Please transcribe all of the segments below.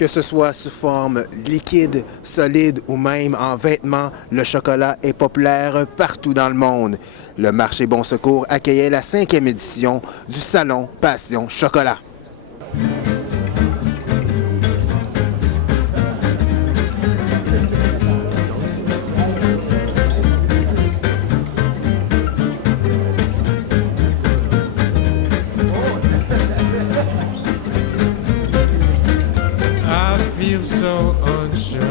Que ce soit sous forme liquide, solide ou même en vêtements, le chocolat est populaire partout dans le monde. Le marché Bon Secours accueillait la 5e édition du Salon Passion Chocolat. I feel so unsure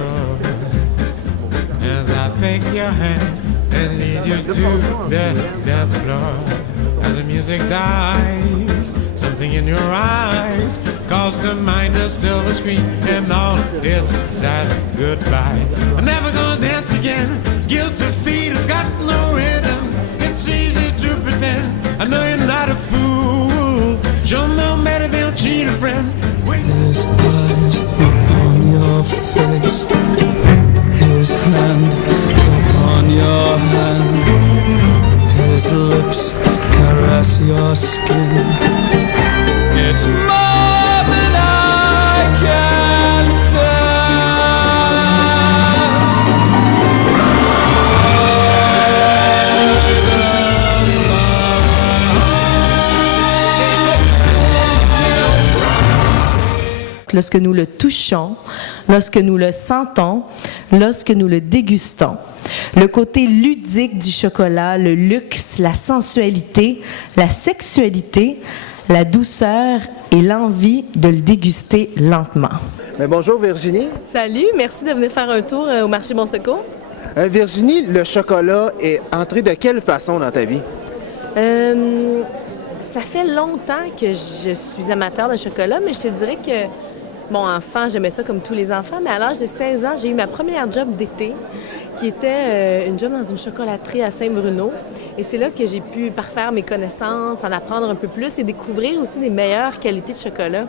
as I take your hand and lead you to the dance floor. As the music dies, something in your eyes calls to mind a silver screen and all its sad goodbye. I'm never gonna dance again. Guilty feet have got no rhythm. It's easy to pretend. I know you're not a fool. You're no better than a cheater friend. His eyes upon your face, his hand upon your hand, his lips caress your skin. It's more than I can stand. Lorsque nous le touchons, lorsque nous le sentons, lorsque nous le dégustons. Le côté ludique du chocolat, le luxe, la sensualité, la sexualité, la douceur et l'envie de le déguster lentement. Mais bonjour Virginie. Salut, merci de venir faire un tour au marché Bon Secours. Virginie, le chocolat est entré de quelle façon dans ta vie? Ça fait longtemps que je suis amateur de chocolat, mais je te dirais que, bon, enfant, j'aimais ça comme tous les enfants, mais à l'âge de 16 ans, j'ai eu ma première job d'été, qui était une job dans une chocolaterie à Saint-Bruno. Et c'est là que j'ai pu parfaire mes connaissances, en apprendre un peu plus et découvrir aussi des meilleures qualités de chocolat.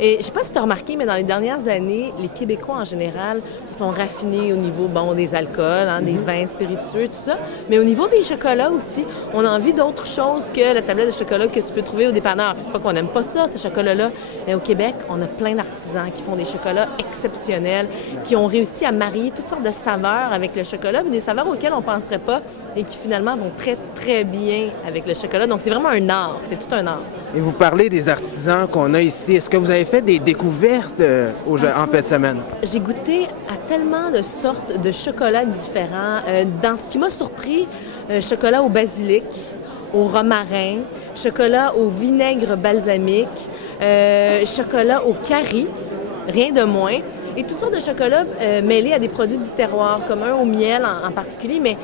Et je ne sais pas si tu as remarqué, mais dans les dernières années, les Québécois en général se sont raffinés au niveau des alcools, des vins spiritueux, tout ça. Mais au niveau des chocolats aussi, on a envie d'autre chose que la tablette de chocolat que tu peux trouver au dépanneur. Je ne sais pas qu'on n'aime pas ça, ces chocolats-là. Mais au Québec, on a plein d'artisans qui font des chocolats exceptionnels, qui ont réussi à marier toutes sortes de saveurs avec le chocolat, mais des saveurs auxquelles on ne penserait pas et qui finalement vont très, très bien avec le chocolat. Donc c'est vraiment un art, c'est tout un art. Et vous parlez des artisans qu'on a ici. Est-ce que vous avez fait des découvertes en fin de semaine? J'ai goûté à tellement de sortes de chocolats différents. Dans ce qui m'a surpris, chocolat au basilic, au romarin, chocolat au vinaigre balsamique, chocolat au curry, rien de moins. Et toutes sortes de chocolats mêlés à des produits du terroir, comme un au miel en particulier, mais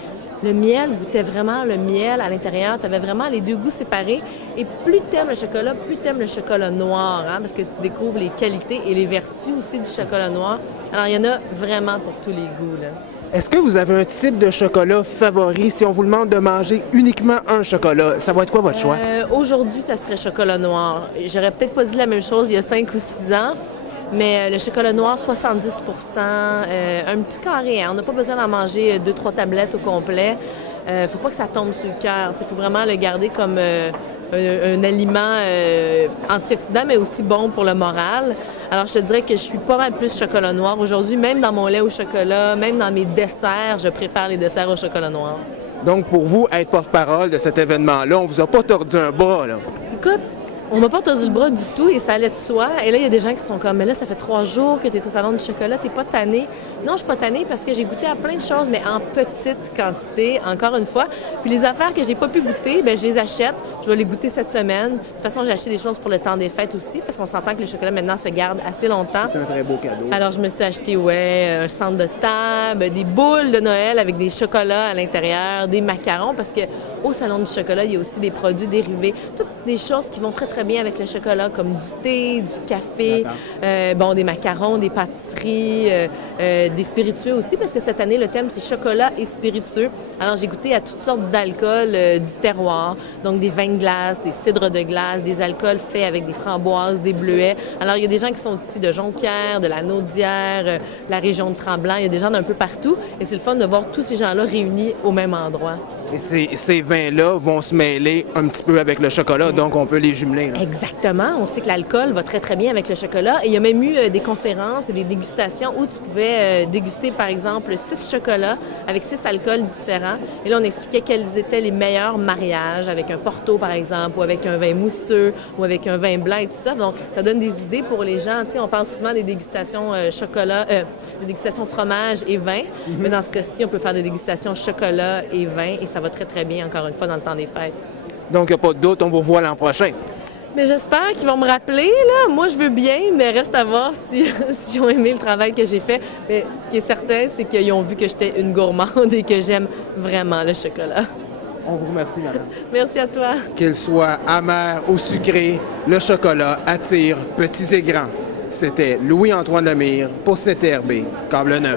le miel goûtait vraiment le miel à l'intérieur. Tu avais vraiment les deux goûts séparés. Et plus tu aimes le chocolat, plus tu aimes le chocolat noir, parce que tu découvres les qualités et les vertus aussi du chocolat noir. Alors, il y en a vraiment pour tous les goûts, là. Est-ce que vous avez un type de chocolat favori si on vous demande de manger uniquement un chocolat? Ça va être quoi votre choix? Aujourd'hui, ça serait chocolat noir. J'aurais peut-être pas dit la même chose il y a 5 ou 6 ans. Mais le chocolat noir, 70 un petit carré. On n'a pas besoin d'en manger 2-3 tablettes au complet. Faut pas que ça tombe sur le cœur. Il faut vraiment le garder comme un aliment antioxydant, mais aussi bon pour le moral. Alors, je te dirais que je suis pas mal plus chocolat noir. Aujourd'hui, même dans mon lait au chocolat, même dans mes desserts, je préfère les desserts au chocolat noir. Donc, pour vous, être porte-parole de cet événement-là, on vous a pas tordu un bras, là? Écoute, on m'a pas tordu le bras du tout et ça allait de soi. Et là, il y a des gens qui sont comme, mais là, ça fait 3 jours que tu es au salon du chocolat, t'es pas tannée. Non, je suis pas tannée parce que j'ai goûté à plein de choses, mais en petite quantité, encore une fois. Puis les affaires que j'ai pas pu goûter, je les achète. Je vais les goûter cette semaine. De toute façon, j'ai acheté des choses pour le temps des fêtes aussi, parce qu'on s'entend que le chocolat maintenant se garde assez longtemps. C'est un très beau cadeau. Alors, je me suis acheté, un centre de table, des boules de Noël avec des chocolats à l'intérieur, des macarons, parce que au salon du chocolat, il y a aussi des produits dérivés, toutes des choses qui vont très, très bien avec le chocolat, comme du thé, du café, des macarons, des pâtisseries, des spiritueux aussi, parce que cette année, le thème, c'est chocolat et spiritueux. Alors, j'ai goûté à toutes sortes d'alcools du terroir, donc des vins de glace, des cidres de glace, des alcools faits avec des framboises, des bleuets. Alors, il y a des gens qui sont ici de Jonquière, de la Naudière, la région de Tremblant. Il y a des gens d'un peu partout et c'est le fun de voir tous ces gens-là réunis au même endroit. Et ces vins-là vont se mêler un petit peu avec le chocolat, donc on peut les jumeler. Là. Exactement. On sait que l'alcool va très, très bien avec le chocolat. Et il y a même eu des conférences et des dégustations où tu pouvais déguster, par exemple, 6 chocolats avec 6 alcools différents. Et là, on expliquait quels étaient les meilleurs mariages avec un Porto, par exemple, ou avec un vin mousseux, ou avec un vin blanc et tout ça. Donc, ça donne des idées pour les gens. Tu sais, on parle souvent des dégustations des dégustations fromage et vin. Mais dans ce cas-ci, on peut faire des dégustations chocolat et vin. Et ça va très, très bien, encore une fois, dans le temps des fêtes. Donc, il n'y a pas de doute, on vous revoit l'an prochain. Mais j'espère qu'ils vont me rappeler, là. Moi, je veux bien, mais reste à voir si ont aimé le travail que j'ai fait. Mais ce qui est certain, c'est qu'ils ont vu que j'étais une gourmande et que j'aime vraiment le chocolat. On vous remercie, madame. Merci à toi. Qu'il soit amer ou sucré, le chocolat attire petits et grands. C'était Louis-Antoine Lemire pour CTRB, Câble 9.